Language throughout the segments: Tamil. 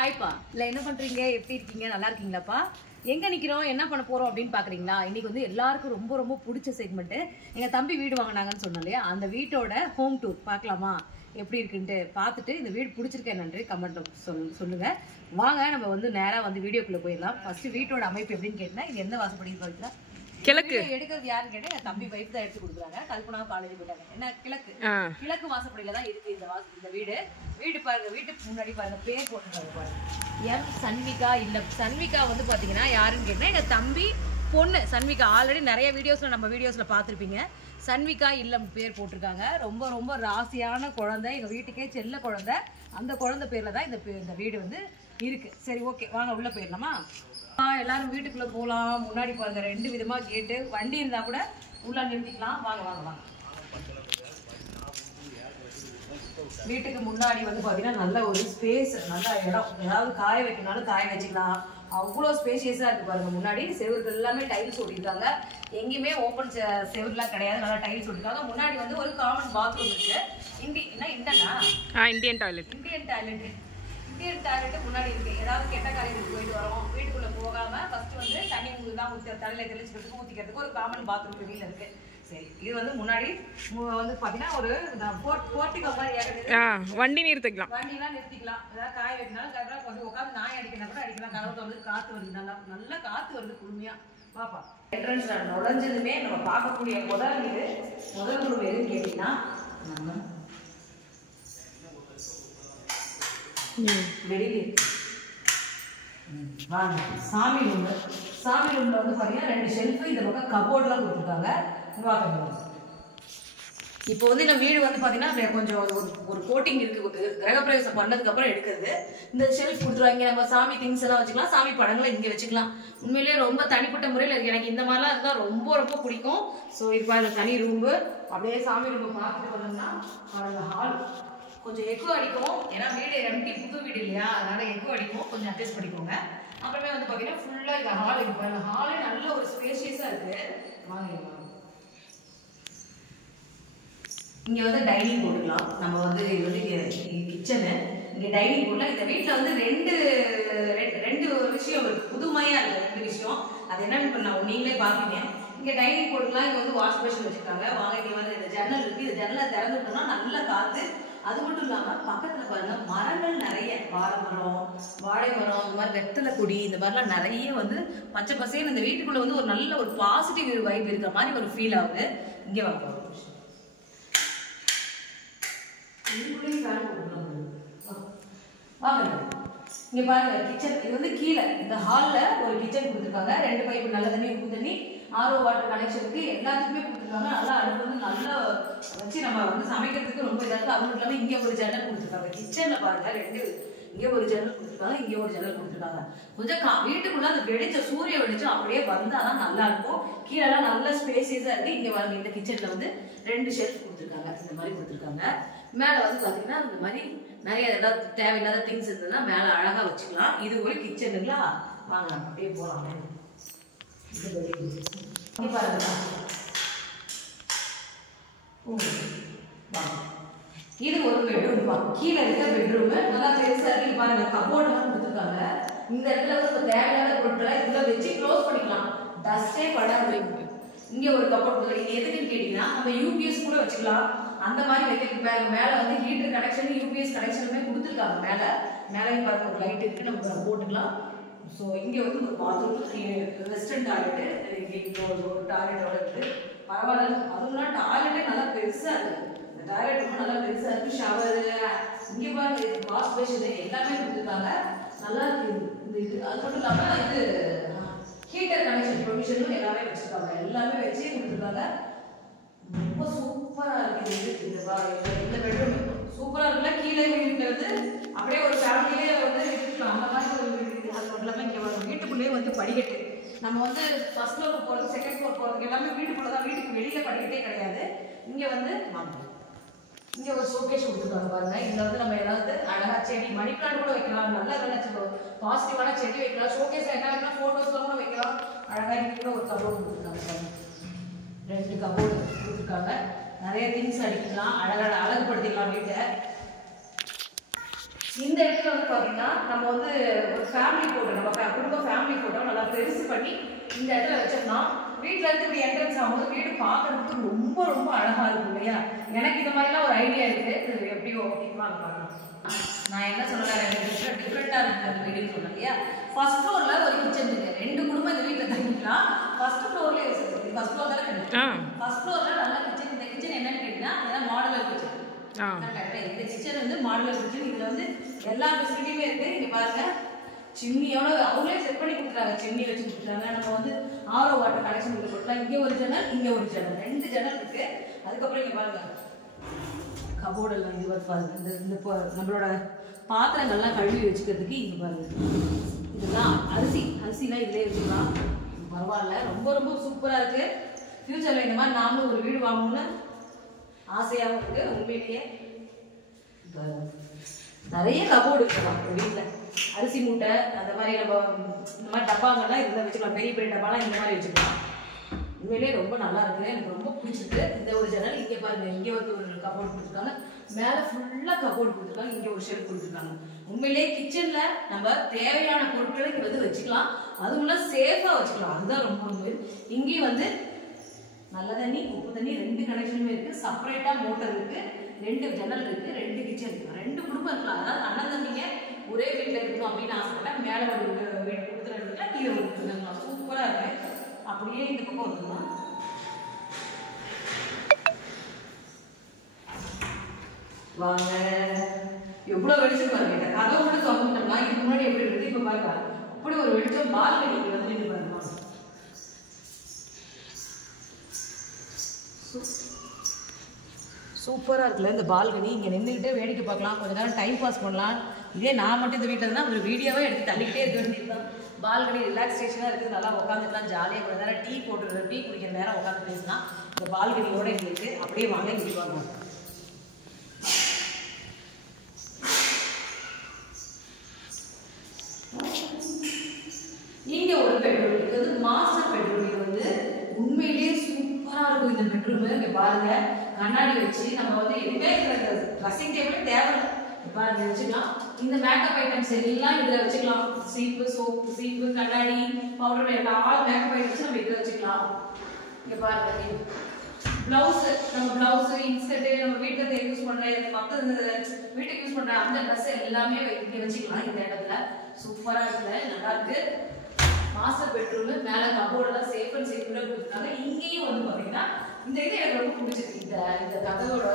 ஹாய்ப்பா இல்லை என்ன பண்ணுறீங்க, எப்படி இருக்கீங்க, நல்லா இருக்கீங்களாப்பா? எங்கே நிற்கிறோம், என்ன பண்ண போகிறோம் அப்படின்னு பார்க்குறீங்களா? இன்றைக்கி வந்து எல்லாருக்கும் ரொம்ப ரொம்ப பிடிச்ச செக்மெண்ட்டு. எங்கள் தம்பி வீடு வாங்கினாங்கன்னு சொன்னோம் இல்லையா, அந்த வீட்டோட ஹோம் டூர் பார்க்கலாமா, எப்படி இருக்குன்ட்டு பார்த்துட்டு இந்த வீடு பிடிச்சிருக்கேன் நன்றி கமெண்ட்டில் சொல்லுங்கள். வாங்க நம்ம வந்து நேராக வந்து வீடியோக்குள்ளே போயிடலாம். ஃபஸ்ட்டு வீட்டோட அமைப்பு எப்படின்னு கேட்டேன். இது எந்த வாசப்படி பார்த்தீங்கன்னா கிழக்கு எடுக்கிறது யாருன்னு கேட்டேன். என் தம்பி வைஃப் தான் எடுத்து கொடுக்குறாங்க. கல்பனா காலேஜ் போயிட்டாங்க. என்ன கிழக்கு வாசப்படியில தான் இருக்கு இந்த வீடு பாருங்க. வீட்டுக்கு முன்னாடி பாருங்க பேர் போட்டுருக்காங்க பாருங்க, எம் சன்விகா இல்லம். சன்விகா வந்து பாத்தீங்கன்னா யாருன்னு கேட்டேன், எங்க தம்பி பொண்ணு சன்விகா. ஆல்ரெடி நிறைய வீடியோஸ்ல நம்ம வீடியோஸ்ல பார்த்துருப்பீங்க. சன்விகா இல்லம் பேர் போட்டிருக்காங்க. ரொம்ப ரொம்ப ராசியான குழந்தை, எங்க வீட்டுக்கே செல்ல குழந்தை. அந்த குழந்தை பேர்ல தான் இந்த வீடு வந்து இருக்கு. சரி ஓகே, வாங்க உள்ள போயிடலாமா? எல்லாரும் வீட்டுக்குள்ள போகலாம். முன்னாடி பாருங்க 2 விதமா கேட்டு, வண்டி இருந்தா கூட உள்ள நிறுத்திக்கலாம். வாங்க வாங்க வாங்க. வீட்டுக்கு முன்னாடி வந்து பாத்தீங்கன்னா நல்ல ஒரு ஸ்பேஸ், நல்ல இடம். ஏதாவது காய வைக்கணும்னாலும் காய வச்சுக்கலாம். அவ்வளோ ஸ்பேஷியஸா இருக்கு பாருங்க. முன்னாடி செவருக்கு எல்லாமே டைல்ஸ் ஒட்டிருக்காங்க. எங்கேயுமே ஓப்பன் செவர்லாம் கிடையாது, நல்லா டைல்ஸ் ஒட்டிருக்காங்க. முன்னாடி வந்து ஒரு காமன் பாத்ரூம் இருக்கு. இந்தியன் டாய்லெட் முன்னாடி இருக்கு. ஏதாவது கெட்ட காரியத்துக்கு போயிட்டு வரோம், வீட்டுக்குள்ள போகாம ஃபர்ஸ்ட் வந்து தண்ணி தான் தலையில தெளிச்சுக்கிறதுக்கு ஊத்திக்கிறதுக்கு ஒரு காமன் பாத்ரூம் வெளியில இருக்கு. சரி, இது வந்து முன்னாடி வந்து பாத்தீங்கன்னா ஒரு போர்ட்டிகோ மாதிரி வண்டி நிறுத்திக்கலாம். வண்டிலாம் நிறுத்திக்கலாம். ஏதாவது காய வைக்கனாலும் கரெக்டாக கொஞ்சம் உட்காந்து நாய் அடிக்கணும் கூட அடிக்கலாம். கதவு வந்து காத்து வருது, நல்லா காத்து வருது குளுமையா. பாப்பா என்ட்ரன்ஸ் நுழைஞ்சதுமே நம்ம பார்க்கக்கூடிய முதல் ரூம் எதுன்னு கேட்டீங்கன்னா வெளியில வாங்க சாமி ரூம்ல வந்து பாத்தீங்கன்னா 2 ஷெல்ஃப், இந்த பக்கம் கபோர்ட்லாம் கொடுத்துருக்காங்க. இப்போ வந்து இந்த வீடு வந்து பாத்தீங்கன்னா கொஞ்சம் ஒரு கோட்டிங் இருக்கு. கிரகப்பிரவேசம் பண்ணதுக்கு அப்புறம் எடுக்கிறது. இந்த ஷெல்ஃப் கொடுத்துருவாங்க. நம்ம சாமி திங்ஸ் எல்லாம் வச்சுக்கலாம், சாமி படங்களை இங்க வச்சுக்கலாம். உண்மையிலேயே ரொம்ப தனிப்பட்ட முறையில் இருக்கு. எனக்கு இந்த மாதிரிலாம் இருந்தா ரொம்ப ரொம்ப பிடிக்கும். ஸோ இப்போ இந்த தனி ரூமு, அப்படியே சாமி ரூமை பார்த்துட்டு வந்தோம்னா ஹால் கொஞ்சம் எக்கோ அடிக்கும். ஏன்னா வீடு எம்டி, புது வீடு இல்லையா, அதனால எக்கோ அடிக்கும். கொஞ்சம் அட்ஜஸ்ட் பண்ணிக்கோங்க. அப்புறமே வந்து பாத்தீங்கன்னா ஃபுல்லா இந்த ஹால் இருக்கு பாருங்க. ஹாலே நல்ல ஒரு ஸ்பேஷியஸா இருக்கு. வாங்க, இங்க வந்து டைனிங் போட்டுக்கலாம். நம்ம வந்து இது வந்து கிச்சனு, இங்க டைனிங் போடல. இந்த வீட்டுல வந்து ரெண்டு விஷயம் இருக்கு, புதுமையா இருக்கு 2 விஷயம். அது என்னன்னு நான் நீங்களே பாப்பீங்க. இங்க டைனிங் போட்டுக்கலாம். இங்க வந்து வாஷ் பேஷன் வச்சிருக்காங்க. வாங்க, இங்க வந்து இந்த ஜன்னல் இருக்கு. இந்த ஜன்னலை திறந்து விட்டோம்னா நல்ல காத்து. அது மட்டும் இல்லாம பக்கத்துல பாருங்க மரங்கள் நிறைய, வாழை மரம், இந்த மாதிரி வெத்தலை கொடி, இந்த மாதிரிலாம் நிறைய வந்து பச்சை பசேன்னு இந்த வீட்டுக்குள்ள வந்து ஒரு நல்ல ஒரு பாசிட்டிவ் வைப் இருக்கிற மாதிரி ஒரு ஃபீல் ஆகுது. இங்க வாங்க, இங்க பாருங்க கிச்சன். இது வந்து கீழே இந்த ஹால்ல ஒரு கிச்சன் கொடுத்துருக்காங்க. 2 பைப்பு நல்ல தண்ணி, உப்பு தண்ணி, ஆர்ஓ வாட்டர் கனெக்ஷன் இருக்கு. எல்லாத்துக்குமே கொடுத்துருக்காங்க. நல்லா அடுப்பு வந்து நல்லா வச்சு நம்ம வந்து சமைக்கிறதுக்கு ரொம்ப இதா இருக்கு. அது மட்டும் இல்லாம இங்க ஒரு ஜன்னல் கொடுத்துருக்காங்க. கிச்சன்ல பாருங்க 2 இங்க ஒரு ஜன்னல் கொடுத்துருக்காங்க, இங்க ஒரு ஜன்னல் கொடுத்துருக்காங்க. கொஞ்சம் வீட்டுக்குள்ள அந்த வெளிச்சம், சூரிய வெளிச்சம் அப்படியே வந்தாதான் நல்லா இருக்கும். கீழே எல்லாம் நல்ல ஸ்பேசியஸா இருக்கு. இங்க பாருங்க இந்த கிச்சன்ல வந்து 2 ஷெல்ஃப் கொடுத்துருக்காங்க. இந்த மாதிரி கொடுத்துருக்காங்க. மேல வந்து பாத்தீங்கன்னா இந்த மாதிரி நிறைய ஏதாவது தேவையில்லாத திங்ஸ் இருந்ததுன்னா மேல அழகா வச்சுக்கலாம். இது ஒரு கிச்சனுங்களா. வாங்க அப்படியே போலாம். இது ஒரு பெட்ரூம். கீழே இருக்க பெட்ரூம் நல்லா பெருசா இருக்கு. பாருங்க கபோர்ட் எல்லாம் கொடுத்துருக்காங்க. இந்த இடத்துல வந்து தேவையான பொருட்களை இதுல வச்சு க்ளோஸ் பண்ணிக்கலாம், டஸ்டே படாது. இங்க ஒரு கபோர்ட். இது எதுக்குன்னு கேட்டீங்கன்னா நம்ம யூபிஎஸ் கூட வச்சுக்கலாம். அந்த மாதிரி வைக்கிறதுக்கு மேல வந்து ஹீட்டர் கனெக்ஷன், யூபிஎஸ் கனெக்ஷனுமே கொடுத்துருக்காங்க. மேலேயும் பாருங்க ஒரு லைட் இருக்கு, நம்ம போட்டுக்கலாம். ஸோ இங்க வந்து ஒரு பாத்ரூம், வெஸ்டர்ன் டாய்லெட். இங்க ஒரு டாய்லெட்டோட இருக்கு. பரவாயில்ல, அதுவும் டாய்லெட்டே நல்லா பெருசா இருக்கு. இந்த டாய்லெட் ரொம்ப நல்லா பெருசா இருக்கு. ஷவர், இங்க பாருங்க வாஷ் பேஷன் எல்லாமே கொடுத்துருக்காங்க. நல்லா இருக்கு இந்த இது. அது மட்டும் இல்லாம இது ஹீட்டர் கனெக்ஷன் ப்ரொவிஷனும் எல்லாமே வச்சிருக்காங்க. எல்லாமே வச்சு கொடுத்துருக்காங்க. ரொம்ப சூப்பரா இருக்கு இந்த பெட்ரூம். சூப்பரா இருக்குல்ல. கீழே வீட்டுல வந்து அப்படியே ஒரு ஃபேமிலியே வந்து இருக்கலாம். அந்த மாதிரி ஒரு வீடு. அது மட்டும் இல்லாம இங்க ஒரு வீட்டுக்குள்ளேயே வந்து படிக்கட்டு. நம்ம வந்து ஃபர்ஸ்ட் ஃப்ளோர் போறது, செகண்ட் ஃப்ளோர் போறதுக்கு எல்லாமே வீட்டுக்குள்ளதான். வீட்டுக்கு வெளியில படிக்கட்டே கிடையாது. இங்க வந்து இங்க ஒரு ஷோகேஸ் கொடுத்துருக்காங்க பாருங்க. இதுல வந்து நம்ம ஏதாவது அழகா செடி, மணி பிளான்ட் கூட வைக்கலாம். நல்லா பாசிட்டிவான செடி வைக்கலாம். ஷோகேஸ்ல என்ன வைக்கலாம், போட்டோஸ் எல்லாம் கூட வைக்கலாம். அழகா இங்க ஒரு கபோர்ட் கொடுத்துருக்காங்க. 2 கபோர்டு கொடுத்துருக்காங்க. நிறைய திங்ஸ் அடிக்கலாம், அழகுபடுத்திக்கலாம் வீட்டை. இந்த இடத்துல வந்து பாத்தீங்கன்னா நம்ம வந்து ஒரு ஃபேமிலி போட்டோ, நம்ம குடும்ப ஃபேமிலி போட்டோ நல்லா பெருசு பண்ணி இந்த இடத்துல வச்சோம்னா வீட்டுல இருந்து இப்படி என்ட்ரன்ஸ் ஆகும்போது வீடு பார்க்கறதுக்கு ரொம்ப ரொம்ப அழகா இருக்கும் இல்லையா? எனக்கு இந்த மாதிரிலாம் ஒரு ஐடியா இருக்கு. இது எப்படி ஓகேவா பார்க்கலாம். நான் என்ன சொல்றேன், டிஃப்ரெண்டா இருக்கு அந்த வீடுன்னு சொன்னேன் இல்லையா? ஃபர்ஸ்ட் ஃப்ளோர்ல ஒரு கிச்சன் இருக்கு. 2 குடும்பம் இந்த வீட்டுல தங்கிக்கலாம். ஃபர்ஸ்ட் ஃப்ளோர்ல வச்சிருக்கு. ஃபர்ஸ்ட் ஃப்ளோர் தானே கிடைக்கும். ஃபர்ஸ்ட் ஃப்ளோர்ல நல்ல கிச்சன். இந்த கிச்சன் என்னன்னு கேட்டீங்கன்னா இதான் மாடுலர் கிச்சன். இந்த கிச்சன் வந்து மாடுலர் கிச்சன். இதுல வந்து எல்லா ஃபெசிலிட்டியுமே இருக்கு. இங்க பாருங்க, சிம்னியோட அவங்களே செட் பண்ணி கொடுத்துறாங்க. சிம்னி வச்சு கொடுத்துறாங்க. நம்ம வந்து ஆரோ வாட்டர் கனெக்ஷன் கொடுத்துருக்கலாம். இங்க ஒரு ஜன்னல், இங்க ஒரு ஜன்னல், 2 ஜன்னல் இருக்கு. அதுக்கப்புறம் இங்க பாருங்க கபோர்டு எல்லாம் இது பாருங்க. இந்த நம்மளோட பாத்திரங்கள்லாம் கழுவி வச்சுக்கிறதுக்கு இங்க பாருங்க. இதெல்லாம் அரிசிலாம் இதுலேயே வச்சுக்கலாம். பரவாயில்ல, ரொம்ப ரொம்ப சூப்பரா இருக்கு. ஃபியூச்சர்ல இந்த மாதிரி நாமளும் ஒரு வீடு வாங்கணும்னு ஆசையாகவும் இருக்கு. உண்மையிலேயே நிறைய கபோர்டு இருக்கலாம் வீட்டில். அரிசி மூட்டை அந்த மாதிரி நம்ம இந்த மாதிரி டப்பாங்கள்லாம் இதில் வச்சுக்கலாம். பெரிய பெரிய டப்பாலாம் இந்த மாதிரி வச்சுக்கலாம். உண்மையிலேயே ரொம்ப நல்லா இருக்கு. எனக்கு ரொம்ப பிடிச்சிருக்கு. இந்த ஒரு ஜன்னல் இங்கே பாருங்க, இங்கே வந்து ஒரு கபோர்டு கொடுத்துருக்காங்க. மேலே ஃபுல்லாக கபோர்டு கொடுத்துருக்காங்க. இங்கே ஒரு ஷெல்ஃப் கொடுத்துருக்காங்க. உண்மையிலேயே கிச்சன்ல நம்ம தேவையான பொருட்களை இங்கே வந்து வச்சுக்கலாம். அதுவும் சேஃபாக வச்சுக்கலாம். அதுதான் ரொம்ப ரொம்ப. இங்கேயும் வந்து நல்ல தண்ணி, உப்பு தண்ணி 2 கனெக்ஷனுமே இருக்கு. செப்பரேட்டா மோட்டர் இருக்கு. 2 ஜன்னல் இருக்கு. 2 கிச்சன் இருக்கு. 2 குடும்பம் இருக்கலாம். அதாவது அண்ணன் தம்பிங்க ஒரே வீட்டில் இருக்கணும் அப்படின்னு ஆசைப்பட்டேன். மேலே ஒரு வீடு கொடுத்துருக்கா, கீழே ஒரு கொடுத்துருக்காங்க. சூப்பரா இருக்கு. அப்படியே இந்த பக்கம் வந்துடலாம். வாங்க, எவ்வளவு வெளிச்சம் பாருங்க. இந்த கதவு மட்டும் திறந்துட்டோம்னா இதுக்கு முன்னாடி எப்படி இருக்கு இப்ப பாருங்க. அப்படி ஒரு வெளிச்சம். பால்கனி வந்து பாருங்க, சூப்பராக இருக்குல்ல இந்த பால்கனி. இங்கே நின்றுக்கிட்டே வேடிக்கை பார்க்கலாம், கொஞ்ச நேரம் டைம் பாஸ் பண்ணலாம். இதே நான் மட்டும் இந்த வீட்டில் இருந்தால் ஒரு வீடியோவே எடுத்து தள்ளிக்கிட்டே இருக்க வேண்டியதுதான். பால்கனி ரிலாக்ஸேஷனாக இருக்குது. நல்லா உட்காந்துக்கலாம், ஜாலியாக கொஞ்ச நேரம் டீ குடிக்கிற நேரம் உட்காந்து பேசலாம். இந்த பால்கனியோட எங்களுக்கு அப்படியே வாங்க இப்படி வாங்க. இங்கே ஒரு பெட்ரூம், இது வந்து மாஸ்டர் பெட்ரூம். இது வந்து உண்மையிலேயே சூப்பரா இருக்கும் இந்த பெட்ரூம். இங்க பாருங்க, கண்ணாடி வச்சு நம்ம வந்து எதுவுமே ட்ரெஸ்ஸிங் டேபிள் தேவை பாருங்க வச்சுக்கலாம். இந்த மேக்கப் ஐட்டம்ஸ் எல்லாம் இதுல வச்சுக்கலாம். சீப்பு, சோப்பு, சீப்பு, கண்ணாடி, பவுடர், எல்லா மேக்கப் ஐட்டம்ஸ் நம்ம இதுல வச்சுக்கலாம். இங்க பாருங்க, பிளவுஸ், நம்ம பிளவுஸ், இன்ஸ்கர்ட், நம்ம வீட்டுல யூஸ் பண்ற மற்ற வீட்டுக்கு யூஸ் பண்ற அந்த ட்ரெஸ் எல்லாமே இங்க வச்சுக்கலாம். இந்த இடத்துல சூப்பரா இருக்குல்ல, நல்லா இருக்கு. Master bedroom. மேல கபோர்டெல்லாம் சேஃப் அண்ட் செக்யூரா கொடுத்துருக்காங்க. இங்கேயும் வந்து பாத்தீங்கன்னா இந்த இது எனக்கு ரொம்ப பிடிச்சிருக்கு. இந்த கதவோட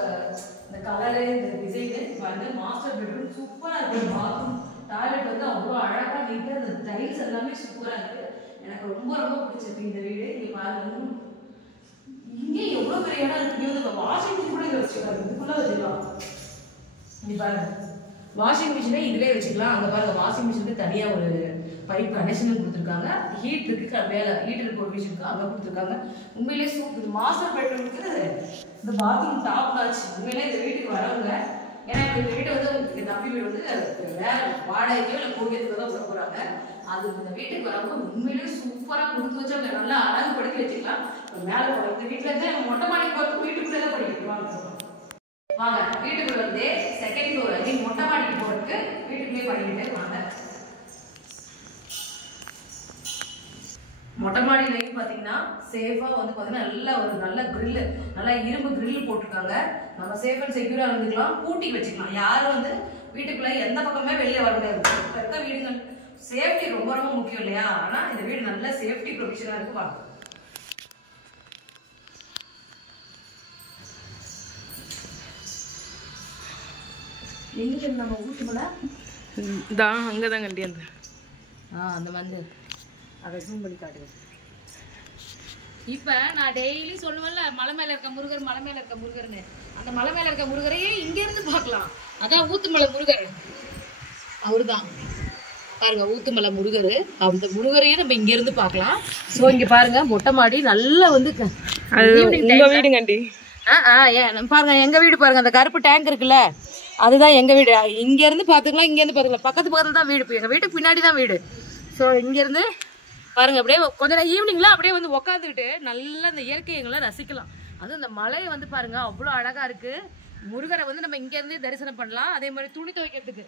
இந்த கலரு, இந்த டிசைனு வந்து மாஸ்டர் பெட்ரூம் சூப்பரா இருக்கு. பாத்ரூம், டாய்லெட் வந்து அவ்வளோ அழகா நீட்டா, இந்த டைல்ஸ் எல்லாமே சூப்பரா இருக்கு. எனக்கு ரொம்ப ரொம்ப பிடிச்சிருக்கு இந்த வீடு. இங்க பாருங்க, இங்கே எவ்வளவு பெரிய இடம் இருக்கு. வாஷிங் மிஷின் கூட இங்க வச்சுக்கலாம். இதுக்குள்ள வச்சுக்கலாம். இங்க பாருங்க, வாஷிங் மிஷினே இதுலயே வச்சுக்கலாம். அங்க பாருங்க, வாஷிங் மிஷினுக்கு தனியா ஒரு பைப் கனெக்ஷன் கொடுத்துருக்காங்க. ஹீட் இருக்கு, மேல ஹீட்டர் ப்ரொவிஷன் இருக்கு, அங்க கொடுத்துருக்காங்க. உண்மையிலேயே சூப்பர். மாஸ்டர் பெட்ரூமுக்கு இந்த பாத்ரூம் டாப் நாச். உண்மையிலே இந்த வீட்டுக்கு வரவங்க, ஏன்னா இந்த வீட்டை வந்து என் தம்பி வீடு வந்து வேற வாடகையோ இல்லை கூடியதுக்கு தான் விட போறாங்க. அது இந்த வீட்டுக்கு வரவங்க உண்மையிலேயே சூப்பரா கொடுத்து வச்சு அவங்க நல்லா அழகுபடுத்தி வச்சுக்கலாம். மேல போற இந்த வீட்டுல இருந்து மொட்டை மாடிக்கு போறதுக்கு வீட்டுக்குள்ளே தான் படிக்கலாம். வாங்க, வீட்டுக்குள்ள இருந்தே செகண்ட் ஃப்ளோர் நீங்க மொட்டை மாடிக்கு போறதுக்கு வீட்டுக்குள்ளே பண்ணிக்கிட்டு வாங்க. மொட்டை மாடியிலையும் பாத்தீங்கன்னா சேஃபா வந்து பாத்தீங்கன்னா நல்ல கிரில், நல்லா இரும்பு கிரில் போட்டிருக்காங்க. நம்ம சேஃப் அண்ட் செக்யூரா இருந்துக்கலாம், பூட்டி வச்சுக்கலாம். யாரும் வந்து வீட்டுக்குள்ள எந்த பக்கமே வெளியே வர முடியாது. இருக்க வீடுகள் சேஃப்டி ரொம்ப ரொம்ப முக்கியம் இல்லையா? ஆனா இந்த வீடு நல்ல சேஃப்டி ப்ரொவிஷனா இருக்கு. வாங்க, எங்க நம்ம ஊட்டுமல தான் அங்கதான் கண்டி அந்த வந்து அதை ஜூம் பண்ணி காட்டுங்க. இப்போ நான் டெய்லி சொல்லுவேன்ல, மலை மேலே இருக்க முருகர், மலை மேலே இருக்க முருகருங்க. அந்த மலை மேலே இருக்க முருகரையே இங்கேருந்து பார்க்கலாம். அதான் ஊத்துமலை முருகர், அவரு தான் பாருங்க. ஊத்துமலை முருகர், அந்த முருகரையே நம்ம இங்கேருந்து பார்க்கலாம். ஸோ இங்கே பாருங்க, மொட்டை மாடி நல்லா வந்து வீடு கண்டி. பாருங்க, எங்க வீடு பாருங்க, அந்த கருப்பு டேங்க் இருக்குல்ல, அதுதான் எங்க வீடு. இங்க இருந்து பாத்துக்கலாம், இங்க இருந்து பாத்துக்கலாம். பக்கத்துல தான் வீடு, எங்க வீட்டுக்கு பின்னாடி தான் வீடு. ஸோ இங்க இருந்து பாருங்க, அப்படியே கொஞ்ச நேரம் ஈவினிங்லாம் அப்படியே வந்து உட்காந்துக்கிட்டு நல்லா இந்த இயற்கைகளை ரசிக்கலாம். அதுவும் இந்த மலையை வந்து பாருங்க, அவ்வளோ அழகா இருக்கு. முருகரை வந்து நம்ம இங்க இருந்து தரிசனம் பண்ணலாம். அதே மாதிரி துணி துவைக்கிறதுக்கு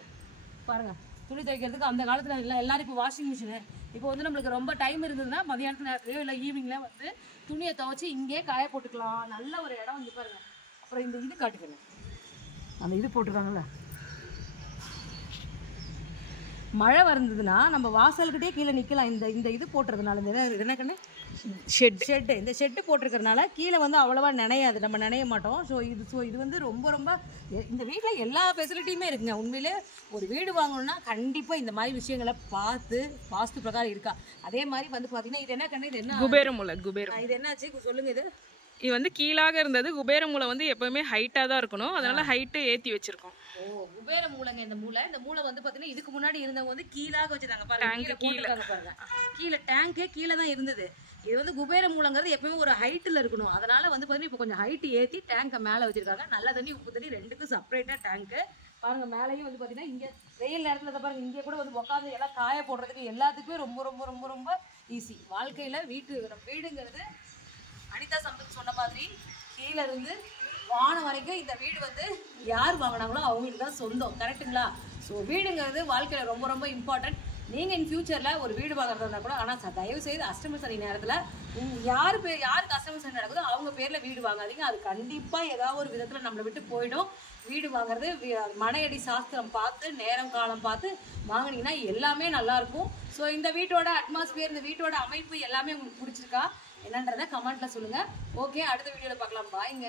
பாருங்க துணி துவைக்கிறதுக்கு அந்த காலத்தில் எல்லாரும் இப்போ வாஷிங் மிஷினு. இப்போ வந்து நம்மளுக்கு ரொம்ப டைம் இருந்ததுன்னா மதியானத்து நேரத்துலையோ இல்லை ஈவினிங்கில் வந்து துணியை துவைச்சி இங்கே காய போட்டுக்கலாம். நல்ல ஒரு இடம் வந்து பாருங்க. அப்புறம் இந்த இது காட்டுக்கணும், அந்த இது போட்டிருக்காங்கல்ல, மழை வந்ததுன்னா நம்ம வாசல்கிட்டே கீழே நிற்கலாம். இந்த இது போட்டுறதுனால இந்த என்ன கண்ணு ஷெட்டு, இந்த ஷெட்டு போட்டிருக்கிறதுனால கீழே வந்து அவ்வளோவா நினையாது, நம்ம நினைய மாட்டோம். ஸோ இது வந்து ரொம்ப இந்த வீட்டில் எல்லா ஃபெசிலிட்டியுமே இருக்குங்க. உண்மையிலே ஒரு வீடு வாங்கணும்னா கண்டிப்பாக இந்த மாதிரி விஷயங்களை பார்த்து வாஸ்து பிரகாரம் இருக்கா. அதே மாதிரி வந்து பார்த்தீங்கன்னா இது என்ன கண்ணு, இது என்ன குபேரமூலை. இது என்னாச்சு சொல்லுங்க. இது வந்து கீழாக இருந்தது. குபேரமூலை வந்து எப்பவுமே ஹைட்டாக தான் இருக்கணும், அதனால ஹைட்டு ஏற்றி வச்சிருக்கோம். ஓ குபேர மூலைங்க. இந்த மூளை வந்து பார்த்தீங்கன்னா இதுக்கு முன்னாடி இருந்தவங்க வந்து கீழாக வச்சுருந்தாங்க பாருங்க, பாருங்க கீழே டேங்கே கீழே தான் இருந்தது. இது வந்து குபேர மூலங்கிறது எப்பவுமே ஒரு ஹைட்டில் இருக்கணும். அதனால வந்து பார்த்தீங்கன்னா இப்போ கொஞ்சம் ஹைட்டு ஏற்றி டேங்கை மேலே வச்சிருக்காங்க. நல்ல தண்ணி உப்பு தண்ணி ரெண்டுக்கும் செப்பரேட்டாக டேங்க்கு பாருங்க. மேலேயும் வந்து பார்த்தீங்கன்னா இங்கே வெயில் நேரத்தில் தான் பாருங்க, இங்கே கூட வந்து உட்காந்து எல்லாம் காய போடுறதுக்கு எல்லாத்துக்குமே ரொம்ப ஈஸி. வாழ்க்கையில் வீடுங்கிறது அனிதா சம்பத் சொன்ன மாதிரி கீழே இருந்து வானம் வரைக்கும் இந்த வீடு வந்து யார் வாங்கினாங்களோ அவங்களுக்கு தான் சொந்தம். கரெக்டுங்களா? ஸோ வீடுங்கிறது வாழ்க்கையில் ரொம்ப இம்பார்ட்டன்ட். நீங்கள் இன் ஃபியூச்சரில் ஒரு வீடு வாங்குறதா இருந்தால் கூட, ஆனால் தயவு செய்து அஷ்டமி சனி நேரத்தில் யாருக்கு அஷ்டமி சனி நடக்குதோ அவங்க பேரில் வீடு வாங்காதீங்க. அது கண்டிப்பாக ஏதாவது ஒரு விதத்தில் நம்மளை விட்டு போயிடும். வீடு வாங்குறது மனையடி சாஸ்திரம் பார்த்து நேரம் காலம் பார்த்து வாங்கினீங்கன்னா எல்லாமே நல்லாயிருக்கும். ஸோ இந்த வீட்டோட அட்மாஸ்பியர், இந்த வீட்டோட அமைப்பு எல்லாமே உங்களுக்கு பிடிச்சிருக்கா என்னன்றதை கமெண்ட்டில் சொல்லுங்கள். ஓகே, அடுத்த வீடியோவில் பார்க்கலாம். பாய்ங்க.